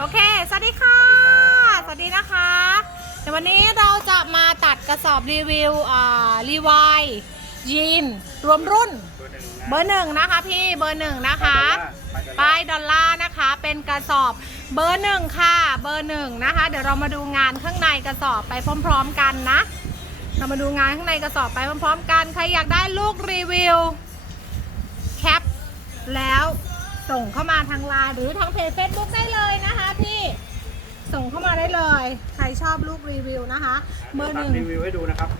โอเค สวัสดีค่ะ สวัสดีนะคะเดี๋ยววันนี้เราจะมาตัดกระสอบรีวิวอ่ารีวายยีนรวมรุ่น เบอร์หนึ่งนะเบอร์หนึ่งนะคะพี่เบอร์หนึ่งนะคะป้าป้ายยดอลลาร์นะคะ เป็นกระสอบเบอร์หนึ่งค่ะ เบอร์หนึ่งนะคะ เดี๋ยวเรามาดูงานข้างในกระสอบไปพร้อม ๆ กันนะ เรามาดูงานข้างในกระสอบไปพร้อม ๆ กัน ใครอยากได้ลูกรีวิวแคปแล้ว ส่งเข้ามาทางไลน์หรือทางเพจ Facebook ได้เลยนะคะพี่ส่งเข้ามาได้เลย ใครชอบลูกรีวิวนะคะ เบอร์หนึ่งรีวิวให้ดูนะครับ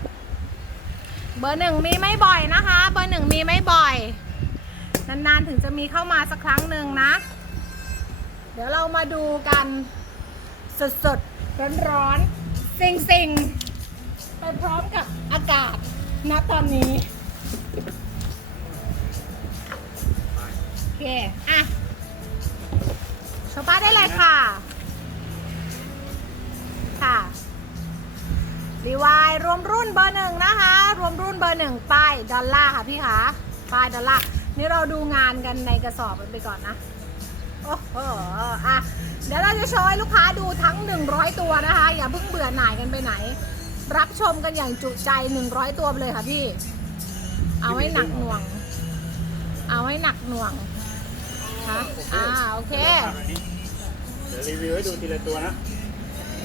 เบอร์หนึ่งมีไม่บ่อยนะคะ เบอร์หนึ่งมีไม่บ่อยนานๆถึงจะมีเข้ามาสักครั้งหนึ่งนะ เดี๋ยวเรามาดูกันสดๆร้อนๆสิงๆ ไปพร้อมกับอากาศณตอนนี้โอ เค อะโชว์ป้าได้เลยค่ะ ค่ะ รีวายรวมรุ่นเบอร์หนึ่งนะคะ รวมรุ่นเบอร์หนึ่งป้ายดอลลาร์ค่ะพี่คะป้ายดอลลาร์ นี่เราดูงานกันในกระสอบกันไปก่อนนะ โอ้โห อะ เดี๋ยวเราจะโชว์ให้ลูกค้าดูทั้ง 100 ตัวนะคะ อย่าเพิ่งเบื่อหน่ายกันไปไหน รับชมกันอย่างจุใจ 100 ตัวไปเลยค่ะพี่ เอาให้หนักหน่วง เอาให้หนักหน่วง อ่า โอเค เดี๋ยวรีวิวให้ดูทีละตัวนะ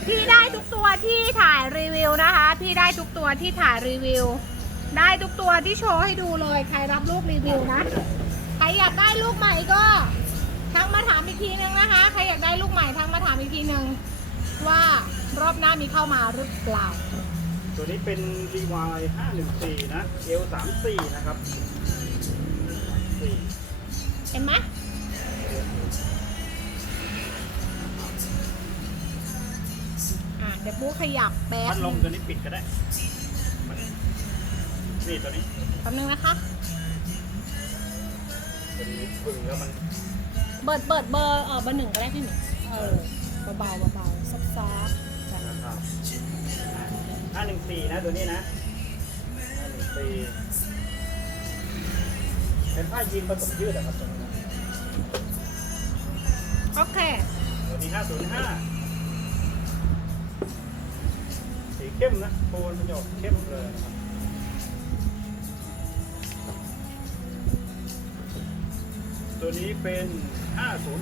พี่ได้ทุกตัวที่ถ่ายรีวิวนะคะ พี่ได้ทุกตัวที่ถ่ายรีวิว ได้ทุกตัวที่โชว์ให้ดูเลย ใครรับลูกรีวิวนะ ใครอยากได้ลูกใหม่ก็ทักมาถามอีกทีนึงนะคะ ใครอยากได้ลูกใหม่ทักมาถามอีกทีนึงว่ารอบหน้ามีเข้ามาหรือเปล่า ตัวนี้เป็นรีวาย514 นะเอล34 นะครับสี่เห็นไหม อะเดี๋ยวปูขยับแป๊บพัดลมตัวนี้ปิดก็ได้มันนี่ตัวนี้แป๊บนึงนะคะ ตัวนี้พึ่งแล้วมันเบิดเบิดเบอร์เออเบอร์หนึ่งก็ได้พี่หนิเออเบาๆเบาๆซับซ้อนจ้ะนะครับ514นะตัวนี้นะ514เป็นผ้ายีนผสมยืดอะครับตัวนี้นะ โอเค ตัวนี้505สีเข้มนะโทนประโยชน์เข้มเลยนะครับตัวนี้เป็น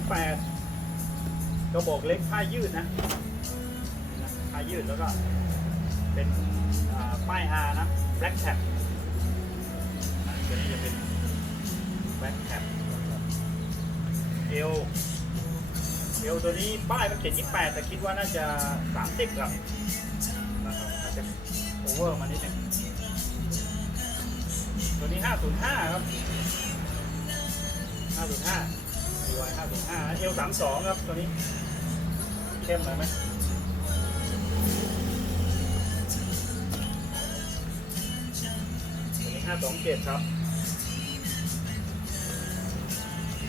508 กระบอกเล็กผ้ายืดนะผ้ายืดแล้วก็เป็นป้าย R นะ Black Cap ตัวนี้จะเป็น Black Cap เอล เอลตัวนี้ป้ายมันเขียน28 แต่คิดว่าน่าจะ 30ครับนะครับอาจจะโอเวอร์มานิดหนึงตัวนี้ 505 ครับ 505 DY 505 L 32 ครับ ตัวนี้ เข้มหน่อยไหมตัวนี้ 527 ครับ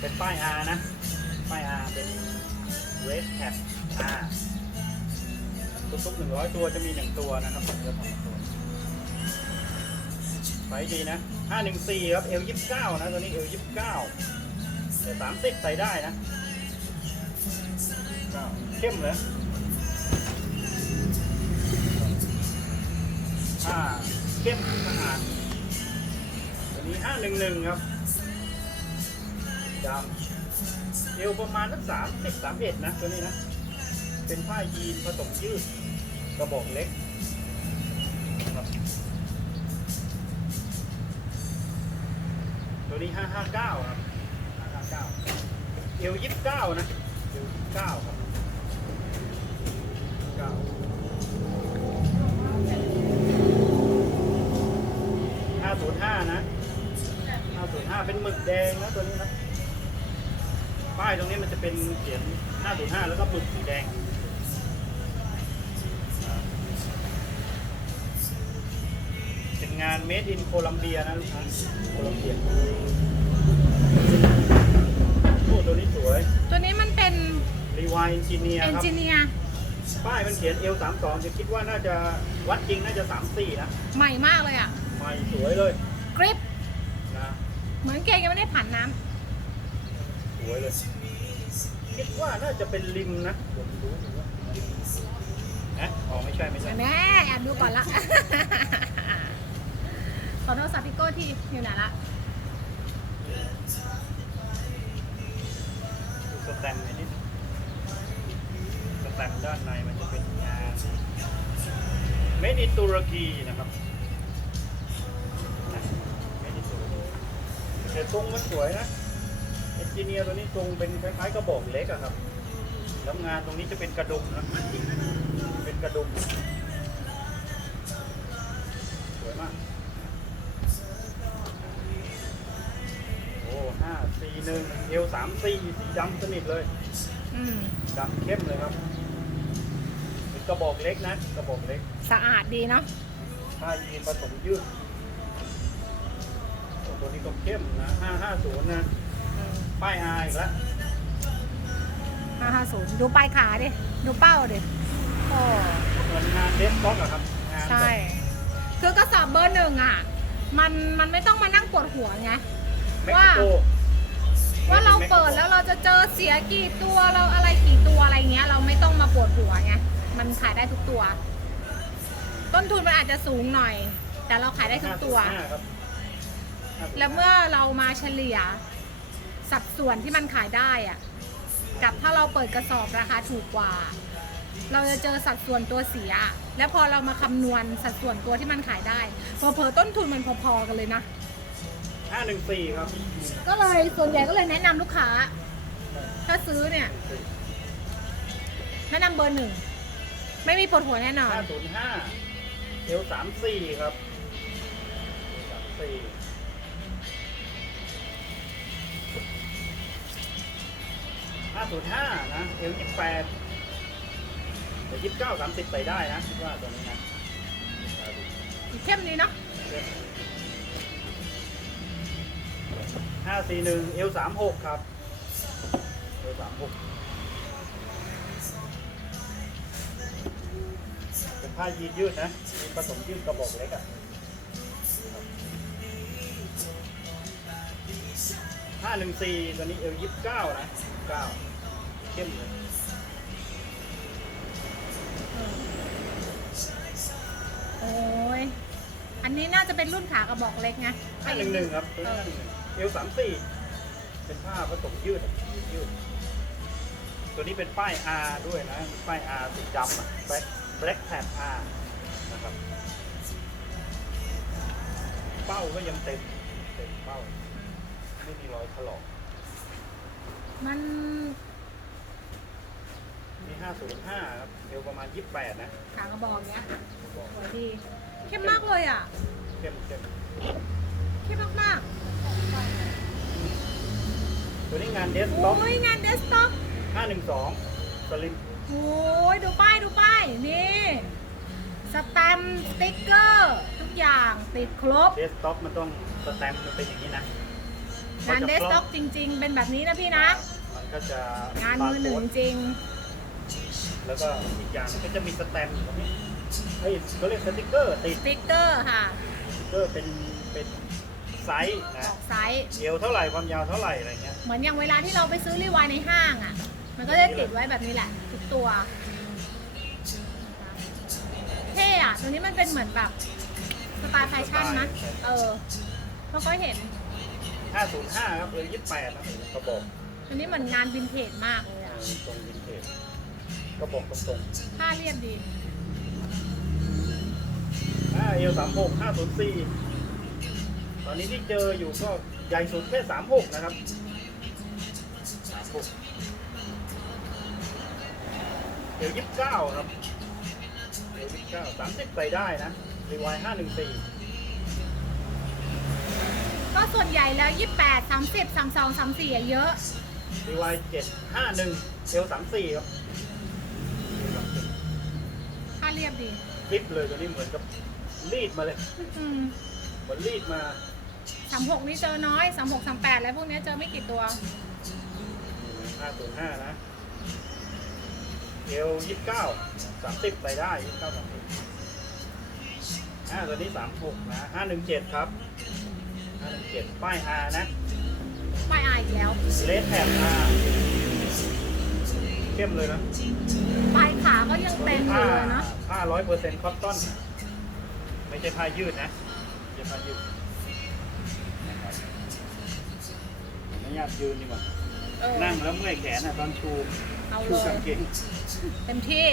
เป็นป้าย R นะ ป้าย R เป็น เรสแคปอ่าทุกๆหนึ่งร้อยตัวจะมีหนึ่งตัวนะครับผมจะทำตัวไซดีนะห้าหนึ่งสี่ครับเอลยี่สิบเก้านะตัวนี้เอลยี่สิบเก้าแต่สามติ๊กใส่ได้นะเข้มเลยอ่าเข้มทหาดตัวนี้ห้าหนึ่งหนึ่งครับดำ เอวประมาณสักสามสิบสามเอ็ดนะตัวนี้นะ เป็นผ้ายีนผสมยืดกระบอกเล็กตัวนี้ห้าห้าเก้าครับห้าเก้าเอวยี่สิบเก้านะเอวยี่สิบเก้าครับเก้าห้าศูนย์ห้านะห้าศูนย์ห้าเป็นหมึกแดงนะตัวนี้นะ ป้ายตรงนี้มันจะเป็นเขียนห้าศูนย์ห้าแล้วก็หมึกสีแดงเป็นงาน made in โคลัมเบียนะลูกค้าโคลัมเบียโอ้ตัวนี้สวยตัวนี้มันเป็นรีวายอินจิเนียเอนครับ จิเนียร์ป้ายมันเขียน L 3 2จะคิดว่าน่าจะวัดจริงน่าจะ3 4นะใหม่มากเลยอะ ใหม่สวยเลยกริปนะเหมือนเกงยังไม่ได้ผ่านน้ สวยเลยำคิดว่าน่าจะเป็นลิมนะผมรู้อยู่ว่าลิมนะอ๋อไม่ใช่ไม่ใช่ แม่แอบดูก่อนละ ขอโทรศัพท์พี่โก้ที่อยู่ไหนละดูสแตมป์ไอ้นิดสแตมป์ด้านในมันจะเป็นงานเมดิตุรกีนะครับเมดิตุรกีแต่ทรงมันสวยนะเอน จิเนียร์ตัวนี้ทรงเป็นคล้ายๆกระบอกเล็กอะครับ แล้วงานตรงนี้จะเป็นกระดุมนะเป็นกระดุมสวยมาก โอ้ห้าสี่หนึ่งเอลสามสี่สีดำสนิทเลยอืมดำเข้มเลยครับ เป็นกระบอกเล็กนะ กระบอกเล็ก สะอาดดีเนาะผ้ายีนผสมยืดโอ้ตัวนี้ก็เข้มนะห้าห้าศูนย์นะ ป้ายอาอีกแล้วห้าห้าศูนย์ดูปลายขาดิ ดูเป้าดิ โอ้ เหมือนงานเดสก์ท็อกอะครับงานใช่ คือกระสอบเบอร์หนึ่งอะ มันมันไม่ต้องมานั่งปวดหัวไง เม็กซิโก ว่าเราเปิดแล้วเราจะเจอเสียกี่ตัวเราอะไรกี่ตัวอะไรเงี้ย เราไม่ต้องมาปวดหัวไงมันขายได้ทุกตัว ต้นทุนมันอาจจะสูงหน่อย แต่เราขายได้ทุกตัว505ครับแล้วเมื่อเรามาเฉลี่ย สัดส่วนที่มันขายได้อะกับถ้าเราเปิดกระสอบราคาถูกกว่า เราจะเจอสัดส่วนตัวเสีย และพอเรามาคำนวณสัดส่วนตัวที่มันขายได้เผลอๆต้นทุนมันพอๆกันเลยนะ ห้าหนึ่งสี่ครับ ก็เลยส่วนใหญ่ก็เลยแนะนำลูกค้า ถ้าซื้อเนี่ย แนะนำเบอร์หนึ่ง ไม่มีปวดหัวแน่นอน ห้าศูนย์ห้าเอลสามสี่ครับสามสี่ ห้าศูนย์ห้านะ เอลยี่แปดเดี๋ยวยี่สิบเก้าสามสิบใส่ได้นะคิดว่าตัวนี้นะเข้มนี้เนาะห้าสี่หนึ่งเอลสามหกครับ เอลสามหกเป็นผ้ายีนยืดนะมีผสมยืดกระบอกเล็กอะห้าหนึ่งสี่ตัวนี้เอลยี่สิบเก้านะเก้า เข้มเลยโอ้ย อันนี้น่าจะเป็นรุ่นขากระบอกเล็กไงห้าหนึ่งหนึ่งครับตัวนี้เอลสามสี่เป็นผ้าผสมยืดอะยืด ตัวนี้เป็นป้าย R ด้วยนะ ป้าย R สีดำอะ Black Black Tab R นะครับ เป้าก็ยังเต็ม เต็มเป้า ไม่มีรอยถลอก มัน มี505ครับเอวประมาณ28นะขากระบอกเนี้ยบอกสวยดีเข้มมากเลยอะเข้มเข้มเข้มมากตัวนี้งานเดสๆต็อโอ้ปยงานเดสก์ท็อป512สลิมโอ้ยดูป้ายดูป้ายนี่สแตมป์สติ๊กเกอร์ทุกอย่างติดครบเดสต็อปมันต้องสแตมป์มันเป็นอย่างนี้นะงานเดสก์ท็อปจริง ๆ เป็นแบบนี้นะพี่นะ มันก็จะงานมือหนึ่งจริง แล้วก็อีกอย่างก็จะมีสแตมป์อยู่ตรงนี้เฮ้ยเขาเรียกสติ๊กเกอร์ติดสติ๊กเกอร์ค่ะก็เป็นเป็นไซส์อนะอกไซส์เอวเท่าไหร่ความยาวเท่าไหร่อะไรเงี้ยเหมือนอย่างเวลาที่เราไปซื้อรีวายในห้างอะ มันก็จะติดไว้แบบนี้แหละทุกตัวเท่อะตัวนี้มันเป็นเหมือนแบบสไตล์แฟชั่นนะเออเราก็เห็น 505 ครับเออ28นะกระบอกตัวนี้เหมือนงานวินเทจมากเลยเออะอตรงวินเทจ กระบอกตรงผ้าเรียบดี ๆอ่าเอล36 504ตอนนี้ที่เจออยู่ก็ใหญ่สุดแค่36นะครับ36เอล29ครับเอล29 30ใส่ได้นะรีวาย514ก็ส่วนใหญ่แล้ว 28 30 32 34อะเยอะรีวาย751เอล34ครับ รียบดีคลิปเลยตัวนี้เหมือนกับรีดมาเลยอืมเหมือนรีดมา36นี่เจอน้อย36 38แล้วพวกเนี้ยเจอไม่กี่ตัว505นะเอล29 30ใส่ได้29 30อ่าตัวนี้36นะ517ครับ517ป้าย R นะ ไม่อายอีกแล้วเลสแท็บ R เข้มเลยนะปลายขาก็ยังเต็มอผ้ายู่เลยเนาะผ้าร้อยเปอร์เซ็นต์คอตตอน ไม่ใช่ผ้ายืดนะไม่ใช่ผ้ายืดนะครับไม่อยากยืนดีกว่าเออนั่งแล้วเมื่อยแขนอะตอนชูเอาชูเลกายงเกงเต็มที่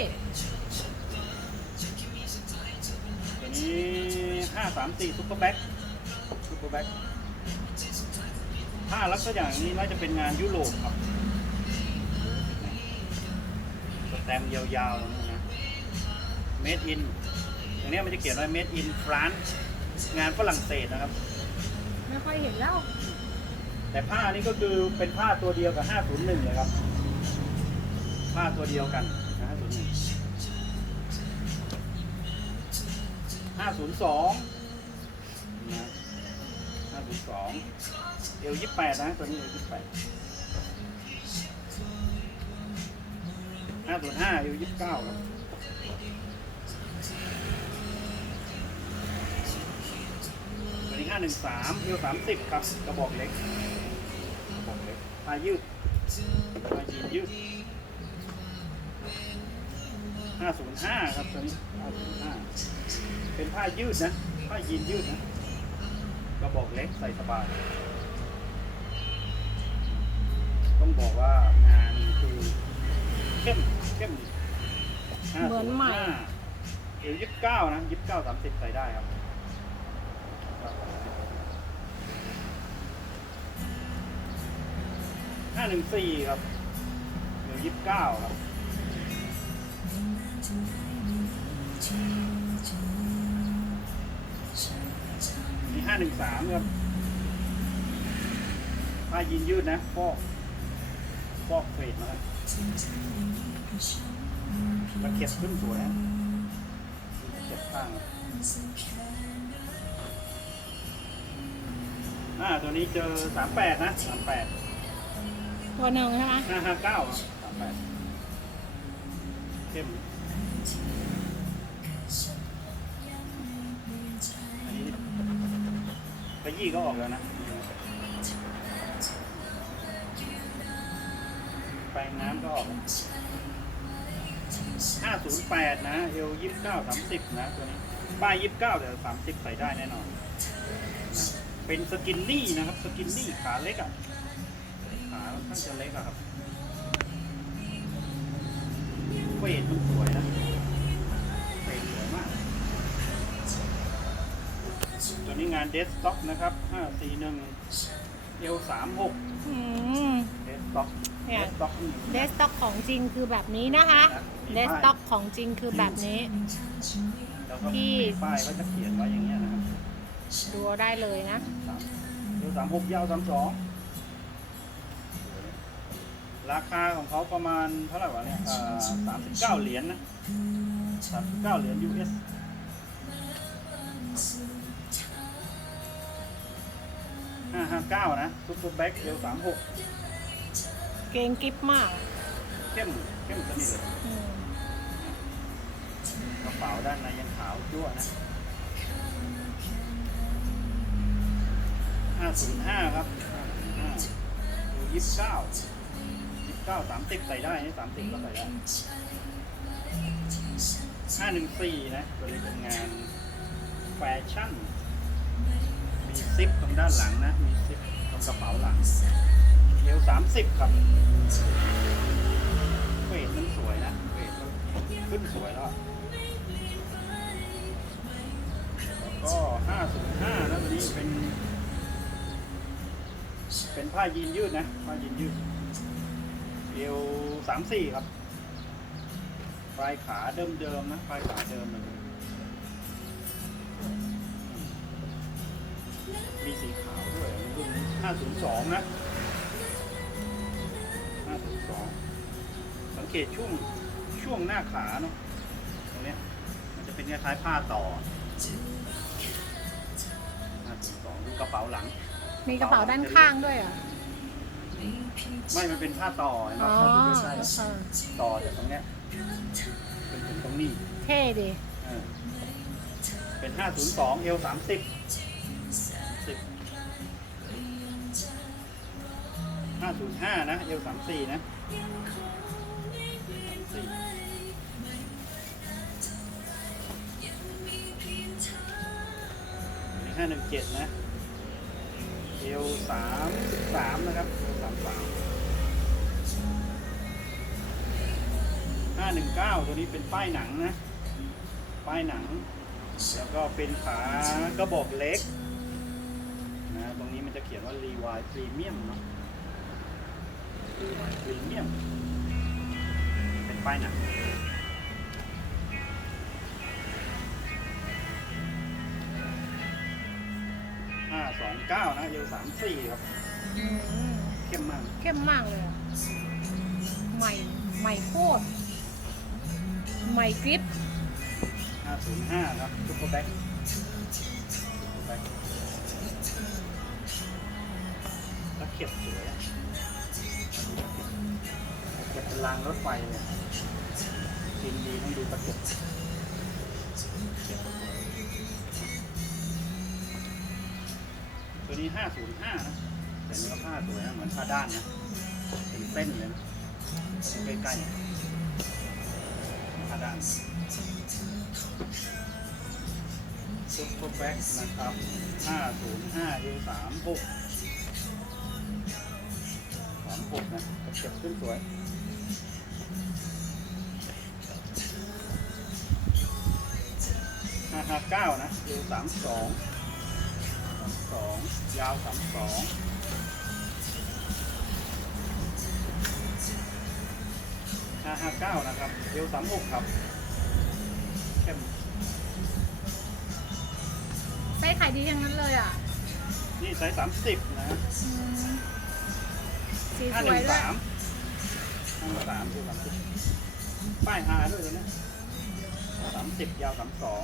ตัวนี้ห้าสามสี่ซุปเปอร์แบ็คซุปเปอร์แบ็คผ้าลักษณะอย่างนี้น่าจะเป็นงานยุโรปครับ แตมป์ยาวๆนะ made in อย่างเนี้ยมันจะเขียนว่า made in France งานฝรั่งเศสนะครับ ไม่ค่อยเห็นแล้ว แต่ผ้านี้ก็คือเป็นผ้าตัวเดียวกับ 501 เลยครับ ผ้าตัวเดียวกันนะ501 502นะ502เอล28 นะตัวนี้เอล28 ห้าส่วนห้าอายุยี่สิบเก้าครับนี้ห้าหนึ่งสามยูสามสิบครับกระบอกเล็กกระบอกเล็กปลายยืดปลายยีนยืดห้าศูนย์ห้าครับตัวนี้ห้าศูนย์ห้าเป็นผ้ายืดนะผ้ายีนยืดนะกระบอกเล็กใส่สบายต้องบอกว่างานคือ เข้มเข้มดีเหมือนใหม่505เอวยี่สิบเก้านะยี่สิบเก้าสามสิบใส่ได้ครับห้าหนึ่งสี่ครับเดี๋ยวยี่สิบเก้าครับมีห้าหนึ่งสามครับผ้ายีนยืดนะฟอกฟอกเฟดนะครับ ตะเข็บขึ้นสวยนะตะเข็บข้างครับอ่าตัวนี้เจอสามแปดนะสามแปดตัวหนึ่งใช่ไหมห้าห้าเก้าสามแปดเข้มอันนี้กระยี่ก็ออกแล้วนะ งน้ำก็ออกห้าศูนย์แปดนะเอลยี่สิบเก้าสามสิบนะตัวนี้ ป้ายยี่สิบเก้าแต่สามสิบใส่ได้แน่นอนนะเป็นสกินนี่นะครับ สกินนี่ขาเล็กอะ ขาค่อนข้างจะเล็กอะครับเฟดมันสวยนะเฟดสวยมาก ตัวนี้งานเดสต็อกนะครับ 541 L36 อืมเดสต็อก เนี่เดยสต็อกเดสต็อกของจริงคือแบบนี้นะคะเดสต็อกของจริงคือแบบนี้แล้วก็ที่มีป้ายก็จะเขียนไว้อย่างเงี้ยนะครับดูเอาได้เลยนะ L36 ยาว32ราคาของเขาประมาณเท่าไหร่วะเนี่ยอ่า39เหรียญนะ39เหรียญ US 559นะซุปเปอร์แบ็กเอล36 เกรงกิฟมากเข้มเข้มสนิทเลยอืมกระเป๋าด้านในยังขาวจั่วนะ505ครับ505ดู29 29 30ใส่ได้นี่30ก็ใส่ได้514นะตัวนี้เป็นงานแฟชั่น มีซิปตรงด้านหลังนะ มีซิปตรงกระเป๋าหลัง เอว30ครับเฟดมันสวยนะเฟดมันขึ้นสวยแล้วแล้วก็505นะตัวนี้เป็น เป็นผ้ายีนยืดนะ ผ้ายีนยืดเอว34ครับ ปลายขาเดิมๆนะ ปลายขาเดิมเลยมีสีขาวด้วยรุ่นนี้502นะ 502สังเกตช่วงช่วงหน้าขาเนาะตรงเนี้ยมันจะเป็นคล้ายๆผ้าต่อ502ดูกระเป๋าหลัง มีกระเป๋าด้านข้างด้วยเหรอะไม่มันเป็นผ้าต่อเห็นไหมอ๋อถ้าดูใกล้เออๆต่อจากตรงเนี้ยเป็นถึงตรงนี้ เท่ดีเออเป็น 502เอล30 10 505 นะเอล34 นะ ห้าหนึ่นะเอวสามสนะครับสามสาตัวนี้เป็นป้ายหนังนะ ป้ายหนัง แล้วก็เป็นขากระบอกเล็กนะ ตรงนี้มันจะเขียนว่ารีวายพรีเมียมเนาะ Levi Premium เป็นป้ายหนังห้าสองเก้านะเอลสามสี่ครับ อืมเข้มมาก เข้มมากเลยอะใหม่ใหม่โคตรใหม่กริปห้าศูนย์ห้าครับซุปเปอร์แบ็คซุปเปอร์แบ็คแล้วเข็บสวยอะ เก็บเป็นรางรถไฟเลยกินดีต้องดูตะเก็บเก็บตัวนี้ห้าศูนย์ห้านะแต่เนื้อผ้าสวยนะเหมือนผ้าด้านนะเป็นเส้นเลยนะใกล้ๆผ้าด้านซุปเปอร์แบ็กนะครับ 505เอสามหกสามหกนะกระเก็บขึ้นสวย ห้าห้าเก้านะเอวสามสองสามสองยาวสามสองห้าห้าเก้านะครับเอวสามหกครับเข้มไส้ขายดีทั้งนั้นเลยอะนี่ไซส์สามสิบนะอืมสีห้าสหวยนึ่งด้วยสามห้าหนึ่งสามดูสามสิบป้ายอาด้วยตัวนี้สามสิบยาวสามสอง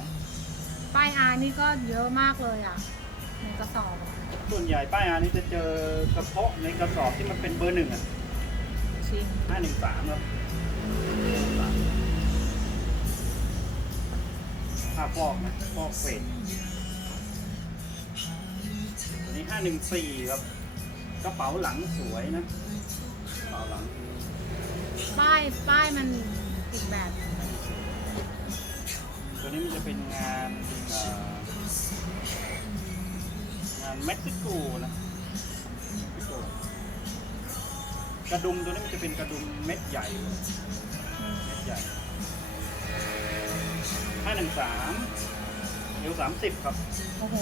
ป้ายอานี่ก็เยอะมากเลยอะในกระสอบอะส่วนใหญ่ป้ายอานี่จะเจอเฉพาะในกระสอบที่มันเป็นเบอร์หนึ่งอะจริงห้าหนึ่งสามครับผ้าฟอกนะฟอกเฟดตัวนี้ห้าหนึ่งสี่ครับ กระเป๋าหลังสวยนะกระเป๋าหลัง ป้ายป้ายมันอีกแบบหนึ่ง ตัวนี้มันจะเป็นงานเอ่องานเม็กซิโกนะเม็กซิโกกระดุมตัวนี้มันจะเป็นกระดุมเม็ดใหญ่เลยเม็ดใหญ่ห้าหนึ่งสามเอวสามสิบครับ โอ้โห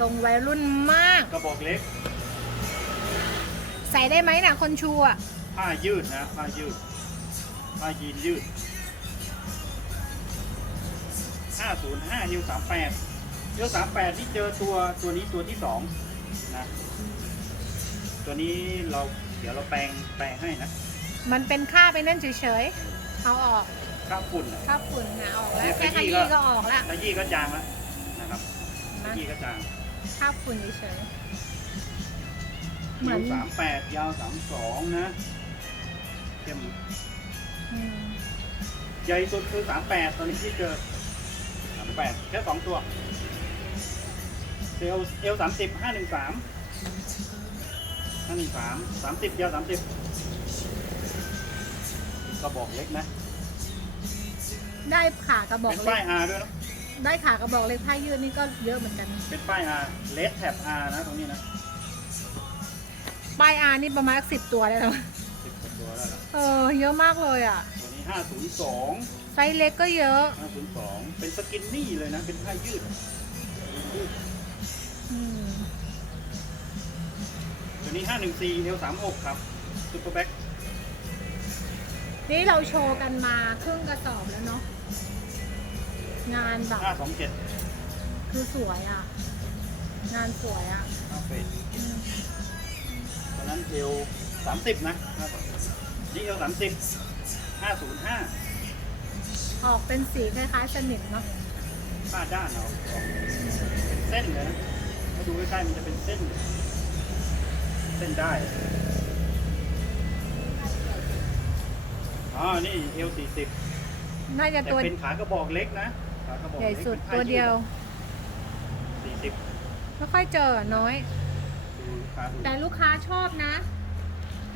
ทรงวัยรุ่นมาก กระบอกเล็ก ใส่ได้ไหมน่ะคนชูอะผ้ายืดนะ ผ้ายืด ผ้ายีนยืด ห้าศูนย์ห้าเอวสามแปดเอวสามแปดที่เจอตัวตัวนี้ตัวที่สองนะตัวนี้เราเดี๋ยวเราแปลงแปลงให้นะมันเป็นค่าไปนั่นเฉยๆเอาออกข้าวฝุ่นน่ะค่าฝุ่นนะออกแล้เนี่วยแค่ขขยี้ยี้ก็ก็ออกแล้วขยี้ก็จางแล้วนะครับขนะยี้ก็จางค่าฝุ่นเฉยๆเหมืยาอนวสามแปดยาวสามสองนะเข้มอืมใหญ่สุดคือสามแปดตอนนี้ที่เจอสาม แปดแค่สองตัวเอลเอลสามสิบห้าหนึ่งสามห้าหนึ่งสามสามสิบยาวสามสิบกระบอกเล็กนะได้ขากระบอกเป็นเล็ป้ายก อาด้วยนะได้ขากระบอกเล็กผ้ายืดนี่ก็เยอะเหมือนกัน เป็นป้ายอาเลสแท็บอานะตรงนี้นะป้ายอานี่ประมาณสิบตัวได้แล้วสิบกว่าตัวแล้วล่ะเออ เยอะมากเลยอะ ตัวนี้ห้าศูนย์สอง ไซส์เล็กก็เยอะ 502 เป็นสกินนี่เลยนะ เป็นผ้ายืดตัวนี้ 514เอล36 ครับซูเปอร์แบ็กนี่เราโชว์กันมาครึ่งกระสอบแล้วเนาะ งานแบบ 527คือสวยอะ งานสวยอะ เอาเฟสตอนนั้นเอล30 นะ นี่เอล30 505 ออกเป็นสีคล้ายๆสนิมเนาะผ้าด้านเอาออกเป็นเส้นเลยนะถ้าดูใกล้ๆมันจะเป็นเส้น เส้นได้ อ๋อ นี่เอลสี่สิบน่าจะแต่ตัวเป็นขากระบอกเล็กนะ ขากระบอกใหญ่เล็กสุดป็นผ้าตัวเดียวสี่สิบไม่ค่อยเจออะน้อยดูขาดูแต่ลูกค้าชอบนะ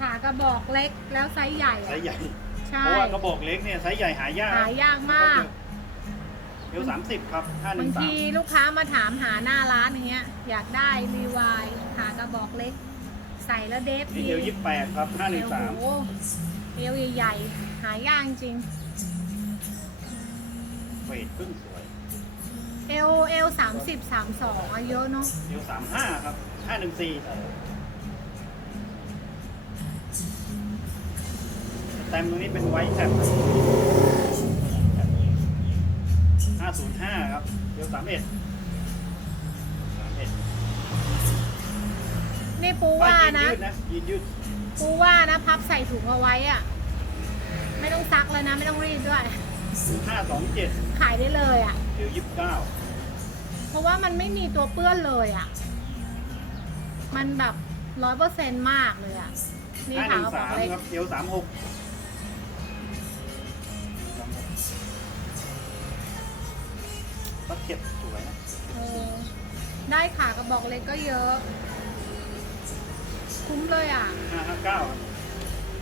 ขากระบอกเล็กแล้วไซส์ใหญ่ไซอะส์ใหญ่ ใช่เพราะว่ากระบอกเล็กเนี่ยไซส์ใหญ่หายากนะหายากมากเอเอวสามสิบครับห้าหบานึ่งงสามทีลูกค้ามาถามหาหน้าร้านอย่างเงี้ย อยากได้รีวายหากระบอกเล็ก ใส่แล้วเดฟนี่ดีเอวยี่สิบแปดครับห้าหนึ่งสามโอ้โหเอวใหญ่ๆหายากจริง เฟดพึ่งสวย เอลเอลสามสิบสามสองอะเยอะเนาะเอวสามห้าครับห้าหนึ่งสี่ แต้มตรงนี้เป็นไวท์แท็บห้าศูนย์ห้าครับเอวสามเอ็ดสามเอ็ดนี่ปูว่านะ ยืดนะยืดยืดปูว่านะพับใส่ถุงเอาไว้อะไม่ต้องซักเลยนะ ไม่ต้องรีดด้วย ห้าสองเจ็ดขายได้เลยอะเอวยี่สิบเก้าเพราะว่ามันไม่มีตัวเปื้อนเลยอะมันแบบร้อยเปอร์เซ็นต์มากเลยอะนี่ห้าหขานึ่งกระบสาอกมเล็กครับเอวสามหก เก็ตสวยนะเออได้ขากระบอกเล็กก็เยอะ คุ้มเลยอะ ห้าห้าเก้า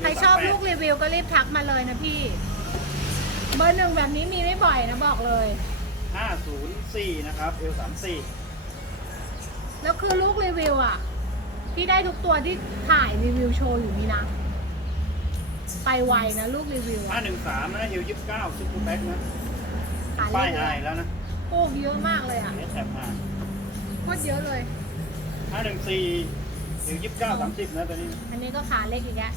ใครชอบลูกรีวิวก็รีบทักมาเลยนะพี่ เบอร์หนึ่งแบบนี้มีไม่บ่อยนะบอกเลย ห้าศูนย์สี่นะครับเอลสามสี่แล้วคือลูกรีวิวอะ พี่ได้ทุกตัวที่ถ่ายรีวิวโชว์อยู่นี่นะ ไปไวนะลูกรีวิวห้าอะหนึ่งสามนะเอลยี่สิบเก้าซุปเปอร์แบ็กนะ ขายป้ายเรื่ไออยแล้วนะๆ โอ้เยอะมากเลยอะเอสแถบมาโคตรเยอะเลย ห้าหนึ่งสี่เอลยี่สิบเก้าสามสิบนะตัวนี้อันนี้ก็ขาเล็กอีกแล้ว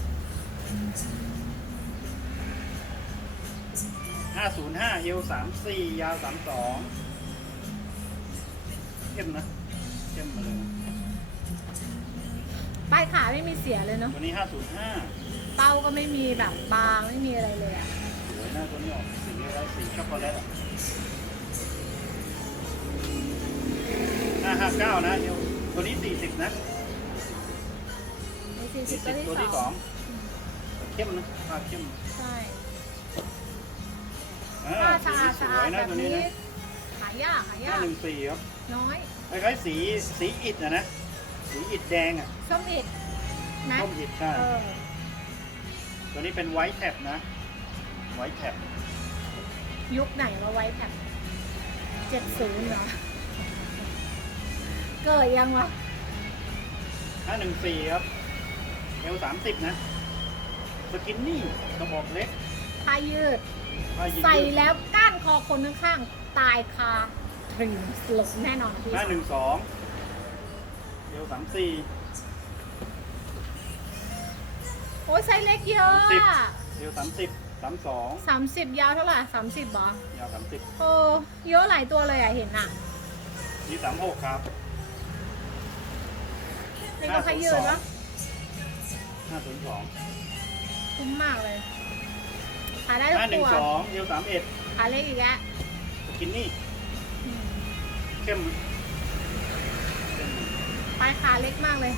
ห้าศูนย์ห้าเอลสามสี่ยาวสามสองเข้มนะเข้มมาเลยนะป้ายขาไม่มีเสียเลยเนาะ ตัวนี้ห้าศูนย์ห้าเป้าก็ไม่มีแบบบางไม่มีอะไรเลยอะ สวยนะตัวนี้ออกสีอะไรสีช็อกโกแลตอะ ห้าห้าเก้านะเอลตัวนี้สี่สิบนะในสี่สิสี่บสิตัวบที่ตัวที่สสอองงเข้มนะผ้าเข้มใช่อ่าผ้าสีสะอาดสสะวอาดยแบนะบตัวนี้นี้นะหายากหาห้ายากหนึ่งสี่ครับน้อยคล้ายๆสีสีอิฐนะนะสีอิฐแดงอะส้มอิดนะต้มอิฐใช่ เออตัวนี้เป็นไวท์แท็บนะไวท์แท็บยุคไหนมาไว้แบบเจ็ดศูนย์เหรอ เกิดยังวะห้าหนึ่งสี่ครับเอลสามสิบนะ สกินนี่กระบอกเล็กผ้ายืด ผ้ายีนใส่แล้วก้านคอคนข้างๆตายคาทรีมสลบแน่นอนพี่ห้าหนึ่งสองเอลสามสี่ โอ้ยไซส์เล็กเยอะสิบ เอลสามสิบสามสองสามสิบยาวเท่าไหร่สามสิบเหรอยาวสามสิบโอ้เยอะหลายตัวเลยอะเห็นอะ นี่สามหกครับ นี่ก็ผ้ายืดวะห้าศูนย์สองคุ้มมากเลยขายได้ทุกห้าหนึ่ตังวสองเอลสามเอ็ดขายเล็กอีกแล้วสกินนี่ อืมเข้มปลายขาเล็กมากเลย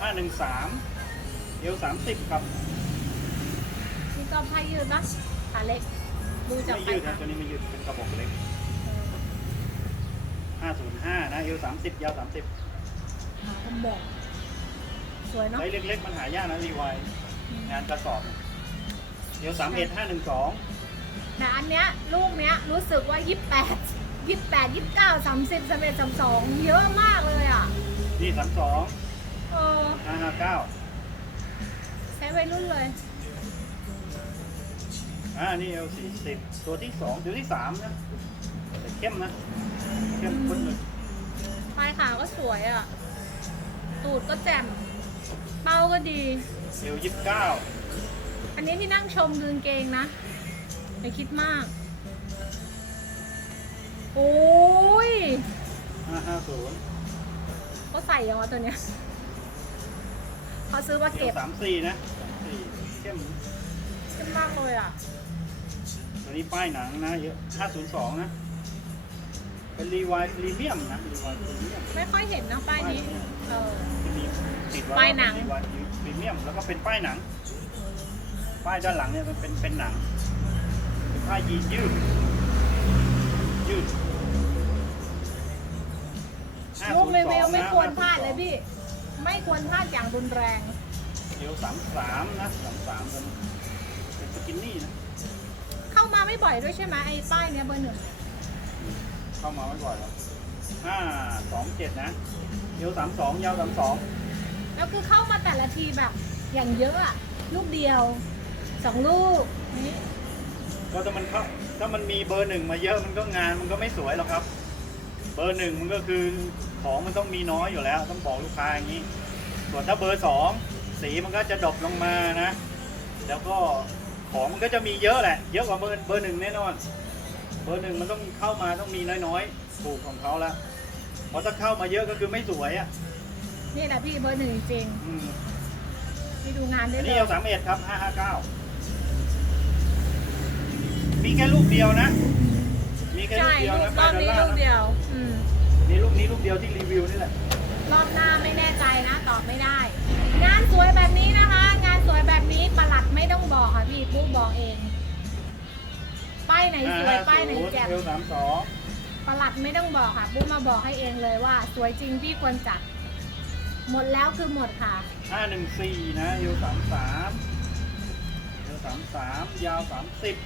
ห้าหนึ่งสามเอลสามสิบครับนี่ก็ผ้ายืดปะขาเล็กดูจากไม่ปลายืยดขานะตัวนี้ไม่ยืดเป็นกระบอกเล็ก 505 นะเอล30 ยาว 30หาคำบอกสวยเนาะไซส์เล็กๆ มันหายากนะรีไวายงานกระสอบเอล31 512 แต่อันเนี้ยลูกเนี้ยรู้สึกว่า 28 28 29 30 31 32 เยอะมากเลยอะนี่ 32 เออ559ใช้วัยรุ่นเลย อ่านี่เอล40 ตัวที่ 2 ตัวที่ 3 นะแต่เข้มนะ เข้มข้นเลยปลายขาก็สวยอะ ตูดก็แจ่ม เป้าก็ดี เอล29อันนี้ที่นั่งชมคืนเกงนะอย่าคิดมาก โอ้ย550เขาใส่ยังวะตัวเนี้ยเขาซื้อมาเอเก็ลบ34นะ34เข้มขึ้นมากเลยอะ ตัวนี้ป้ายหนังนะเยอะ502นะ เป็นรีไวายพรีเมียมนะรีไวายพรีเมียมไม่ค่อยเห็นนะป้ายนี้ เออจะมีติดไว้ป้ายหนังว่าพรีเมียมแล้วก็เป็นป้ายหนัง ป้ายด้านหลังเนี่ยมันเป็นเป็นหนังเป็นผ้ายีนยืดยืดลูกรีวิว502ไม่นะควรพลาดเลยพี่ ไม่ควรพลาดอย่างรุนแรง เดี๋ยวสามสามนะสามสามเป็นเป็นสกินนี่นะ เข้ามาไม่ไม่บ่อยด้วยใช่ไหมไอ้ป้ายเนี้ยเบอร์หนึ่งเข้ามาไม่บ่อยหรอกห้าสองเจ็ดนะเอวสามสองยาวสามสองแล้วคือเข้ามาแต่ละทีแบบอย่างเยอะอะลูกเดียวสองลูกนี่ก็ถ้ามันเข้าถ้ามันมีเบอร์หนึ่งมาเยอะมันก็งานมันก็ไม่สวยหรอกครับ เบอร์หนึ่งมันก็คือของมันต้องมีน้อยอยู่แล้ว ต้องบอกลูกค้าอย่างนี้ ส่วนถ้าเบอร์สองสีมันก็จะดรอปลงมานะ แล้วก็ของมันก็จะมีเยอะแหละ เยอะกว่าเบอร์เบอร์หนึ่งแน่นอน เบอร์หนึ่งมันต้องเข้ามาต้องมีน้อยๆถูกของเขาแล้วเพราะถ้าเข้ามาเยอะก็คือไม่สวยอะนี่แหละพี่เบอร์หนึ่งจริงอืมๆพี่ดูงานได้อันเลนี้ยเอลสามเอ็ดครับห้าห้าเก้ามีแค่ลูกเดียวนะ มีแค่ลูใช่กเดียวลูนะกรอบนี้ไปดลูอกลาร์เดียว อืม นี่ลูกนี้ลูกเดียวที่รีวิวนี่แหละ รอบหน้าไม่แน่ใจนะตอบไม่ได้ งานสวยแบบนี้นะคะ งานสวยแบบนี้ประหลัดไม่ต้องบอกค่ะพี่ปุ๊บบอกเอง ป้ายไหนสวยป้ายไหนแจ่มเอลสามสองประหลัดไม่ต้องบอกค่ะปุ๊บมาบอกให้เองเลยว่า สวยจริงพี่ควรจัด หมดแล้วคือหมดค่ะ ห้าหนึ่งสี่นะเอลสามสามเอลสามสามยาวสามสิบ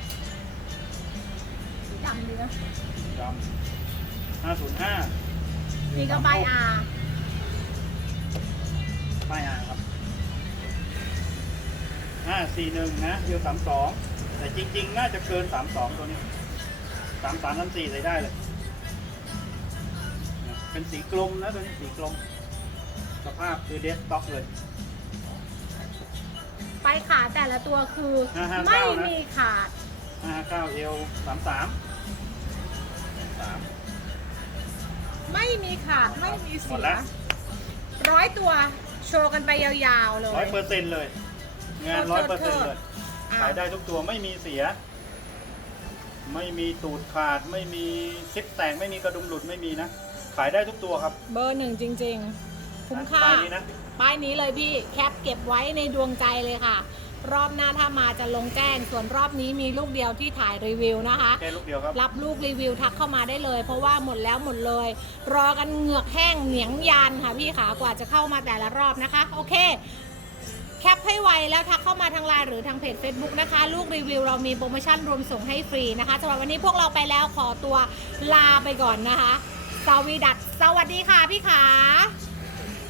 จำดีนะจำห้าศูนย์ห้านี่ก็ป้ายอาป้ายอ่างครับห้าสี่หนึ่งนะเอลสามสอง แต่จริง ๆ น่าจะเกินสามสองตัวนี้สามสามสามสี่เลยได้เลยเป็นสีกลมนะตัวนี้สีกลม สภาพคือเดสต็อกเลย ไปายขาแต่ละตัวคือ559ไม่นะ มีขาด ห้าเก้าเอลสามสามสาม ไม่มีขาดไม่มีหมเสีดยแล้วร้อยตัวโชว์กันไปยาวๆเลยร้อยเปอร์เซ็นต์เลยงานโทร้อยษเปอร์โทเซ็นษต์เลย อะขายได้ทุกตัวไม่มีเสีย ไม่มีตูดขาด ไม่มีซิปแตกไม่มีกระดุมหลุดไม่มีนะ ขายได้ทุกตัวครับเบอร์หนึ่งจริง ๆ คุ้มค่า ป้ายนี้นะ ป้ายนี้เลยพี่แคปเก็บไว้ในดวงใจเลยค่ะ รอบหน้าถ้ามาจะลงแจ้ง ส่วนรอบนี้มีลูกเดียวที่ถ่ายรีวิวนะคะ แค่ลูกเดียวครับ รับลูกรีวิวทักเข้ามาได้เลย เพราะว่าหมดแล้วหมดเลย รอกันเหงือกแห้งเหนียงยานค่ะพี่ขากว่าจะเข้ามาแต่ละรอบนะคะ โอเค แคปให้ไวแล้วทักเข้ามาทางไลน์หรือทางเพจ Facebook นะคะ ลูกรีวิวเรามีโปรโมชั่นรวมส่งให้ฟรีนะคะสำหรับวันนี้พวกเราไปแล้วขอตัวลาไปก่อนนะคะสวีดัตสวัสดีค่ะพี่ขา